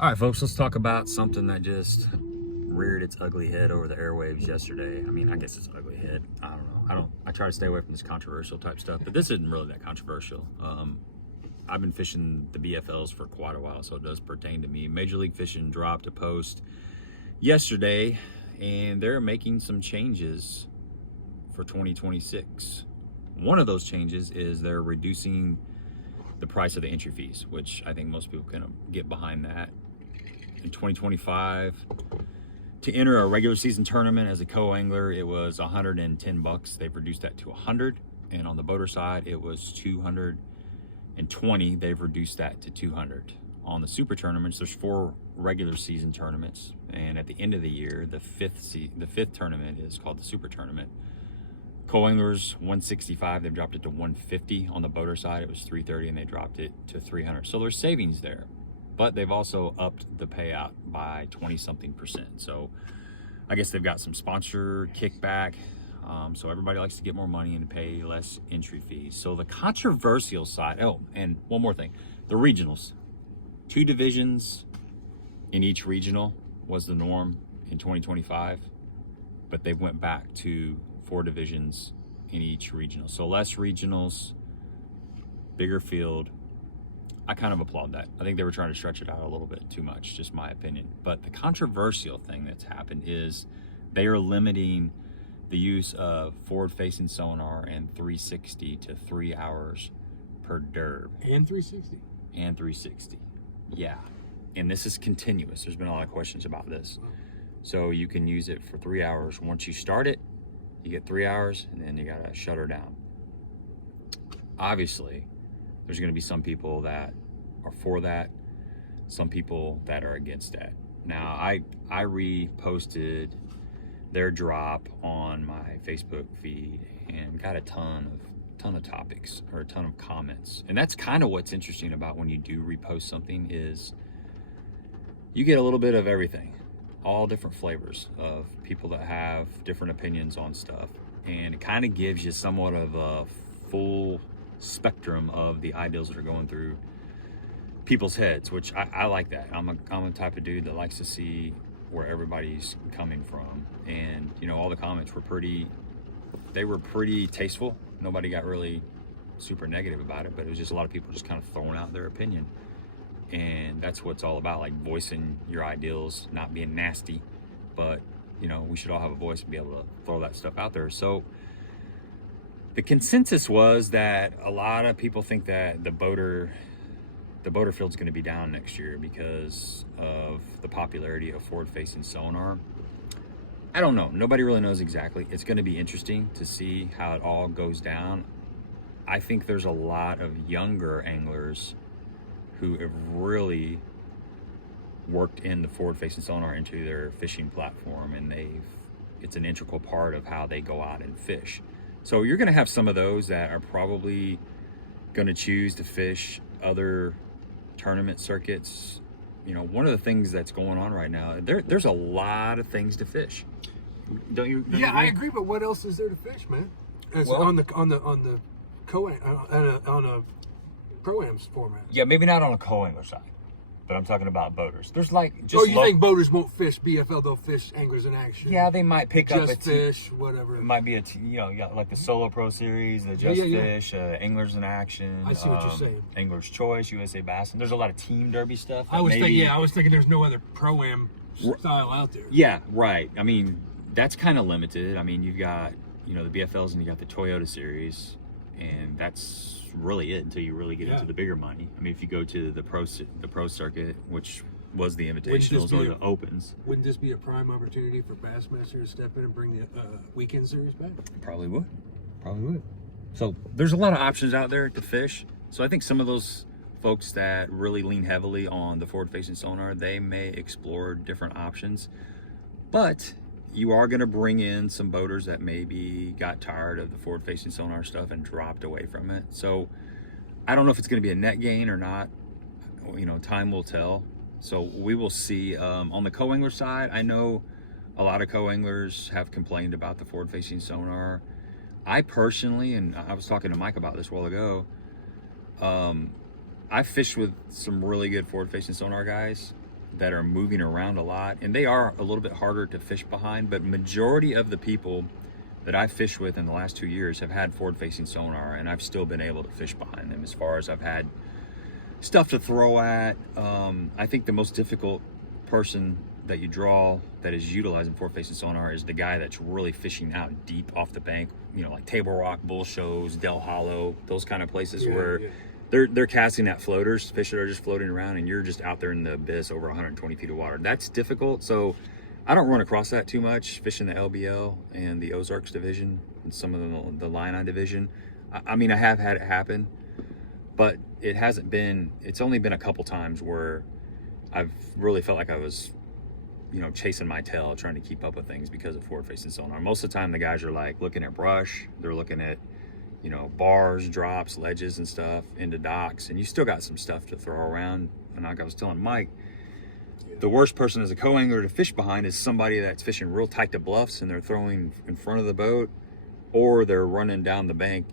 All right, folks, let's talk about something that just reared its ugly head over the airwaves yesterday. I mean, I guess it's ugly head. I don't know. I try to stay away from this controversial type stuff, but this isn't really that controversial. I've been fishing the BFLs for quite a while, so it does pertain to me. Major League Fishing dropped a post yesterday, and they're making some changes for 2026. One of those changes is they're reducing the price of the entry fees, which I think most people can get behind that. In 2025, to enter a regular season tournament as a co-angler, it was $110. They've reduced that to $100, and on the boater side, it was $220. They've reduced that to $200. On the super tournaments, there's 4 regular season tournaments, and at the end of the year, the fifth tournament is called the super tournament. Co-anglers, $165, they've dropped it to $150. On the boater side, it was $330, and they dropped it to $300. So there's savings there, but they've also upped the payout by 20-something%. So I guess they've got some sponsor kickback. So everybody likes to get more money and pay less entry fees. So the controversial side, oh, and one more thing, the regionals. 2 divisions in each regional was the norm in 2025, but they went back to 4 divisions in each regional. So less regionals, bigger field. I kind of applaud that. I think they were trying to stretch it out a little bit too much, just my opinion. But the controversial thing that's happened is they are limiting the use of forward-facing sonar and 360 to 3 hours per derb. And 360. And 360, yeah. And this is continuous. There's been a lot of questions about this. So you can use it for 3 hours. Once you start it, you get 3 hours, and then you gotta shut her down. Obviously, there's gonna be some people that are for that, some people that are against that. Now, I reposted their drop on my Facebook feed and got a ton of topics, or a ton of comments. And that's kind of what's interesting about when you do repost something, is you get a little bit of everything, all different flavors of people that have different opinions on stuff, and it kind of gives you somewhat of a full spectrum of the ideals that are going through people's heads, which I like that. I'm a type of dude that likes to see where everybody's coming from. And you know, all the comments were pretty tasteful. Nobody got really super negative about it, but it was just a lot of people just kind of throwing out their opinion. And that's what it's all about, like voicing your ideals, not being nasty, but you know, we should all have a voice and be able to throw that stuff out there. So the consensus was that a lot of people think that the boater field's going to be down next year because of the popularity of forward-facing sonar. I don't know. Nobody really knows exactly. It's going to be interesting to see how it all goes down. I think there's a lot of younger anglers who have really worked in the forward-facing sonar into their fishing platform, and it's an integral part of how they go out and fish. So you're going to have some of those that are probably going to choose to fish other tournament circuits. You know, one of the things that's going on right now, there's a lot of things to fish. Don't you Yeah, agree? I agree, but what else is there to fish, man? Well, on the pro-ams format. Yeah, maybe not on a co-angler side, but I'm talking about boaters. There's like just you think boaters won't fish BFL? They'll fish Anglers in Action. Yeah, they might pick up a fish, whatever. It might be you got like the Solo Pro Series, the Just Fish, Anglers in Action. I see what you're saying. Angler's Choice, USA Bass, and there's a lot of team derby stuff. I was thinking there's no other pro-am style out there. Yeah, right. I mean, that's kind of limited. I mean, you've got the BFLs, and you got the Toyota Series, and that's really it until you really get into the bigger money. I mean, if you go to the pro circuit, which was the Invitationals or the Opens. Wouldn't this be a prime opportunity for Bassmaster to step in and bring the weekend series back? Probably would. So there's a lot of options out there to fish. So I think some of those folks that really lean heavily on the forward-facing sonar, they may explore different options. But you are going to bring in some boaters that maybe got tired of the forward-facing sonar stuff and dropped away from it. So I don't know if it's going to be a net gain or not. You know, time will tell. So we will see. On the co-angler side, I know a lot of co-anglers have complained about the forward-facing sonar. I personally, and I was talking to Mike about this a while ago, I fished with some really good forward-facing sonar guys, that are moving around a lot, and they are a little bit harder to fish behind, but majority of the people that I've fished with in the last 2 years have had forward-facing sonar, and I've still been able to fish behind them as far as I've had stuff to throw at. I think the most difficult person that you draw that is utilizing forward-facing sonar is the guy that's really fishing out deep off the bank, like Table Rock, Bull Shows, Del Hollow, those kind of places where they're casting at floaters, fish that are just floating around, and you're just out there in the abyss over 120 feet of water. That's difficult. So I don't run across that too much fishing the LBL and the Ozarks division and some of the Line division. I mean, I have had it happen, but it's only been a couple times where I've really felt like I was, chasing my tail, trying to keep up with things because of forward-facing sonar. Most of the time, the guys are like looking at brush, they're looking at, bars, drops, ledges and stuff into docks, and you still got some stuff to throw around. And like I was telling Mike, the worst person as a co-angler to fish behind is somebody that's fishing real tight to bluffs and they're throwing in front of the boat, or they're running down the bank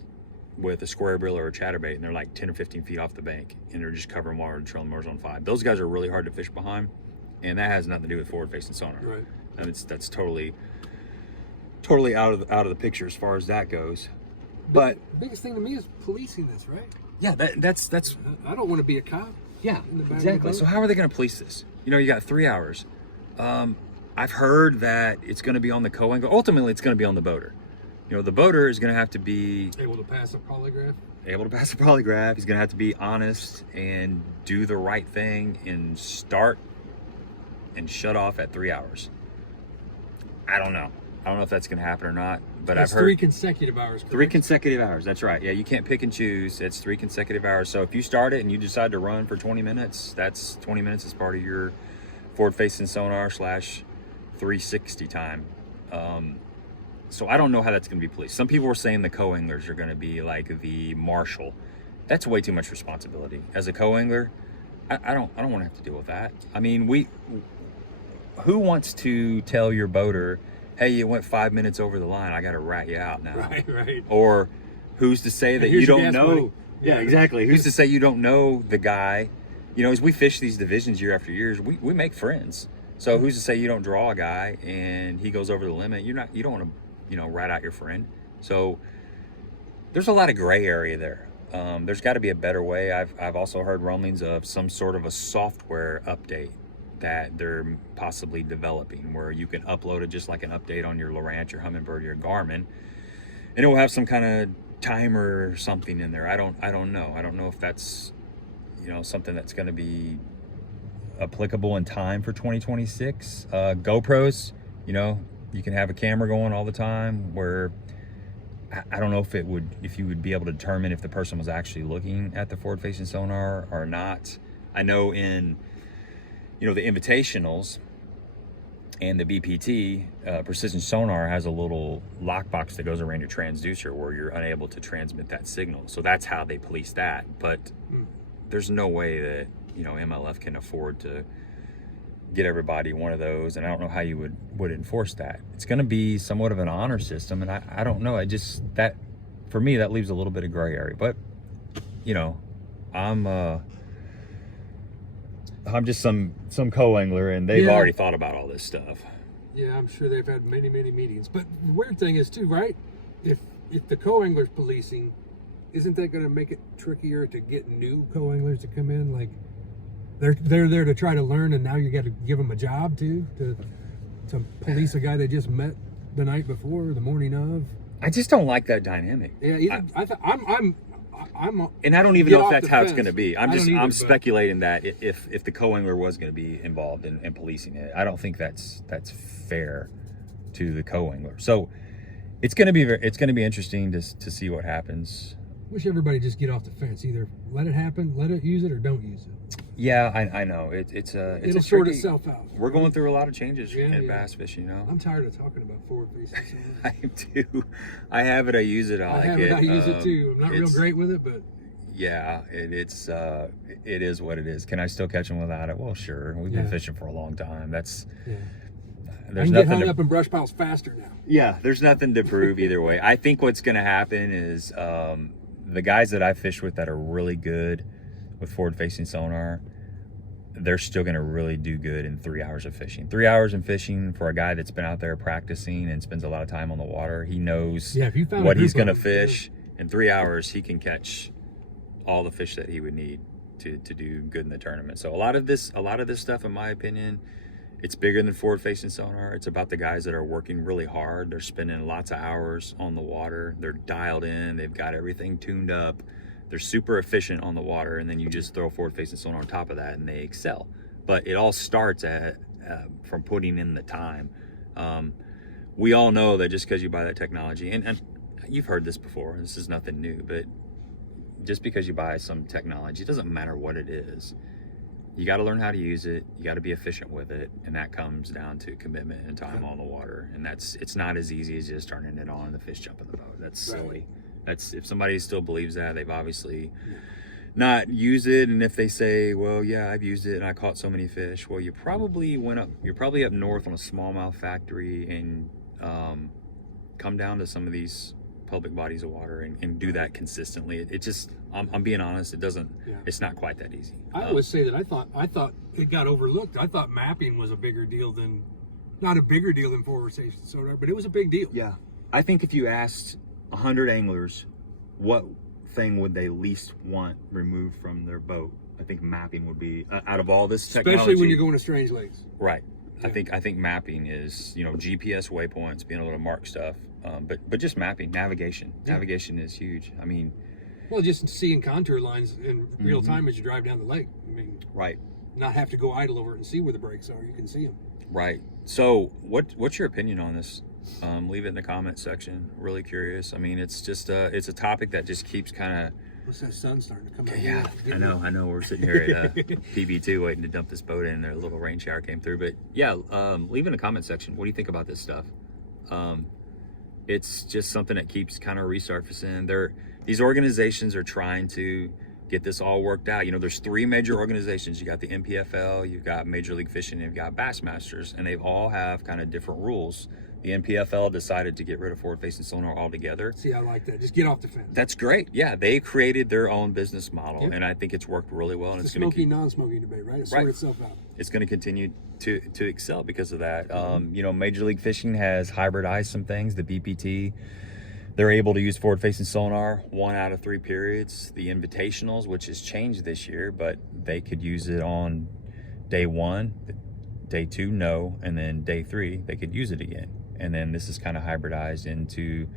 with a square bill or a chatterbait and they're like 10 or 15 feet off the bank and they're just covering water and trailing motors on 5. Those guys are really hard to fish behind, and that has nothing to do with forward-facing sonar. Right. And that's totally out of the picture as far as that goes. But biggest thing to me is policing this, right? Yeah, that's. I don't want to be a cop. Yeah, in the back exactly. Of the So boat. how are they going to police this? You got 3 hours. I've heard that it's going to be on the co-angler. Ultimately, it's going to be on the boater. The boater is going to have to be able to pass a polygraph. He's going to have to be honest and do the right thing and start and shut off at 3 hours. I don't know if that's going to happen or not, but I've heard 3 consecutive hours. Correct? 3 consecutive hours. That's right. Yeah, you can't pick and choose. It's 3 consecutive hours. So if you start it and you decide to run for 20 minutes, that's 20 minutes as part of your forward-facing sonar / 360 time. So I don't know how that's going to be policed. Some people were saying the co-anglers are going to be like the marshal. That's way too much responsibility. As a co-angler, I don't want to have to deal with that. I mean, who wants to tell your boater, hey, you went 5 minutes over the line, I got to rat you out now. Right. Or who's to say that Here's you your don't gas know? money. Yeah, exactly. Who's to say you don't know the guy? As we fish these divisions year after year, we make friends. So who's to say you don't draw a guy and he goes over the limit? You don't want to, rat out your friend. So there's a lot of gray area there. There's got to be a better way. I've also heard rumblings of some sort of a software update that they're possibly developing, where you can upload it just like an update on your Lowrance, your Humminbird, your Garmin, and it will have some kind of timer or something in there. I don't know. I don't know if that's something that's going to be applicable in time for 2026. GoPros, you can have a camera going all the time, where I don't know if you would be able to determine if the person was actually looking at the forward-facing sonar or not. I know in the invitationals and the BPT, Precision Sonar has a little lockbox that goes around your transducer where you're unable to transmit that signal. So that's how they police that. But there's no way that, MLF can afford to get everybody one of those. And I don't know how you would enforce that. It's going to be somewhat of an honor system. And I don't know. For me, that leaves a little bit of gray area. But, I'm just some co-angler, and they've already thought about all this stuff. Yeah, I'm sure they've had many meetings. But the weird thing is too, right? If the co-angler's policing, isn't that going to make it trickier to get new co-anglers to come in? Like they're there to try to learn, and now you got to give them a job too to police a guy they just met the night before or the morning of. I just don't like that dynamic. Yeah, I'm and I don't even know if that's how it's going to be. I'm either, speculating that if the co-angler was going to be involved in policing it, I don't think that's fair to the co-angler. So it's going to be interesting to see what happens. Wish everybody just get off the fence. Either let it happen, let it use it, or don't use it. Yeah, I know. It'll sort itself out. We're going through a lot of changes in bass fishing, I'm tired of talking about forward-facing. I am too. I have it. I use it. I like it. I use it too. I'm not real great with it, but yeah, it is what it is. Can I still catch them without it? Well, sure. We've been fishing for a long time. There's I can get hung up in brush piles faster now. Yeah, there's nothing to prove either way. I think what's going to happen is the guys that I fish with that are really good with forward-facing sonar, they're still going to really do good in 3 hours of fishing. 3 hours in fishing for a guy that's been out there practicing and spends a lot of time on the water. He knows if you found what a he's group going to of them, fish. In 3 hours, he can catch all the fish that he would need to do good in the tournament. So a lot of this stuff, in my opinion, it's bigger than forward-facing sonar. It's about the guys that are working really hard. They're spending lots of hours on the water. They're dialed in. They've got everything tuned up. They're super efficient on the water, and then you just throw forward-facing sonar on top of that, and they excel. But it all starts from putting in the time. We all know that just because you buy that technology, and you've heard this before, this is nothing new, but just because you buy some technology, it doesn't matter what it is. You got to learn how to use it. You got to be efficient with it, and that comes down to commitment and time on the water. And it's not as easy as just turning it on and the fish jump in the boat. That's silly. That's, if somebody still believes that, they've obviously not used it. And if they say, well, yeah, I've used it and I caught so many fish, well, you're probably up north on a smallmouth factory and come down to some of these public bodies of water and do that consistently. It just, I'm being honest, it's not quite that easy. I always say that I thought it got overlooked. I thought mapping was a bigger deal than, not a bigger deal than forward-facing sonar, but it was a big deal. Yeah. I think if you asked 100 anglers what thing would they least want removed from their boat, I think mapping would be, out of all this technology. Especially when you're going to strange lakes. Right. Yeah. I think mapping is, GPS waypoints, being able to mark stuff, but just mapping, navigation. Yeah. Navigation is huge. I mean, well, just seeing contour lines in real time as you drive down the lake. I mean, right. Not have to go idle over it and see where the breaks are. You can see them. Right. So, what's your opinion on this? Leave it in the comment section. Really curious. I mean, it's just it's a topic that just keeps kind of. What's that sun starting to come out? Yeah, I know. We're sitting here at PB2 waiting to dump this boat in. There, a little rain shower came through, but yeah, leave in the comment section. What do you think about this stuff? It's just something that keeps kind of resurfacing. These organizations are trying to get this all worked out. There's 3 major organizations. You got the MPFL, you've got Major League Fishing, and you've got Bassmasters, and they all have kind of different rules. The MPFL decided to get rid of forward-facing sonar altogether. See, I like that. Just get off the fence. That's great. Yeah, they created their own business model, and I think it's worked really well. It's and a smoking, non-smoking debate, right? It sorted itself out. It's going to continue to excel because of that. Major League Fishing has hybridized some things. The BPT, they're able to use forward-facing sonar 1 out of 3 periods. The Invitationals, which has changed this year, but they could use it on day 1, day 2, no, and then day 3, they could use it again. And then this is kind of hybridized into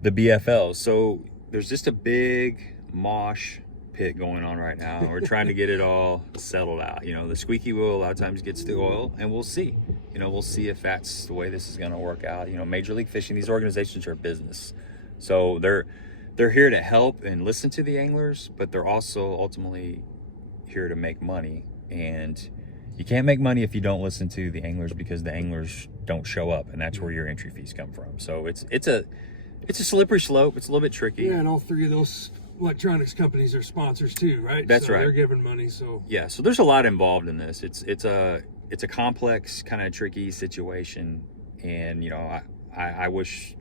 the BFL. So there's just a big mosh pit going on right now. We're trying to get it all settled out. The squeaky wheel a lot of times gets the oil, and we'll see. We'll see if that's the way this is going to work out. Major League Fishing, these organizations are a business. So they're here to help and listen to the anglers, but they're also ultimately here to make money. And you can't make money if you don't listen to the anglers, because the anglers don't show up, and that's where your entry fees come from. So it's a slippery slope. It's a little bit tricky. Yeah, and all 3 of those electronics companies are sponsors too, right? That's right. They're giving money, so yeah. So there's a lot involved in this. It's a complex, kind of tricky situation, and I wish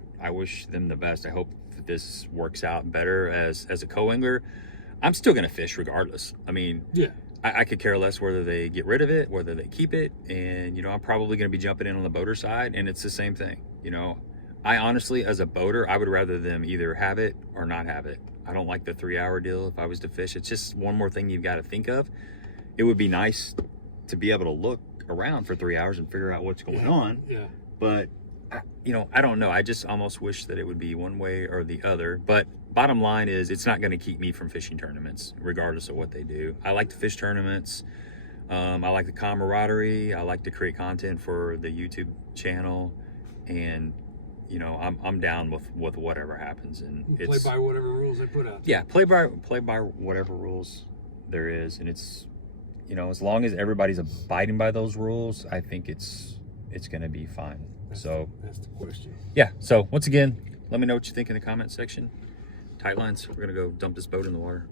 them the best. I hope that this works out better. As a co-angler, I'm still gonna fish regardless. I mean, yeah. I could care less whether they get rid of it, whether they keep it. And, I'm probably going to be jumping in on the boater side, and it's the same thing. I honestly, as a boater, I would rather them either have it or not have it. I don't like the 3-hour deal if I was to fish. It's just one more thing you've got to think of. It would be nice to be able to look around for 3 hours and figure out what's going on. Yeah. But, I don't know. I just almost wish that it would be one way or the other. But bottom line is, it's not going to keep me from fishing tournaments, regardless of what they do. I like to fish tournaments. I like the camaraderie. I like to create content for the YouTube channel. And, I'm down with whatever happens. And play by whatever rules they put out. Yeah, play by whatever rules there is. And it's, as long as everybody's abiding by those rules, I think it's going to be fine. That's the question. Yeah. So once again, let me know what you think in the comment section. Tight lines. We're going to go dump this boat in the water.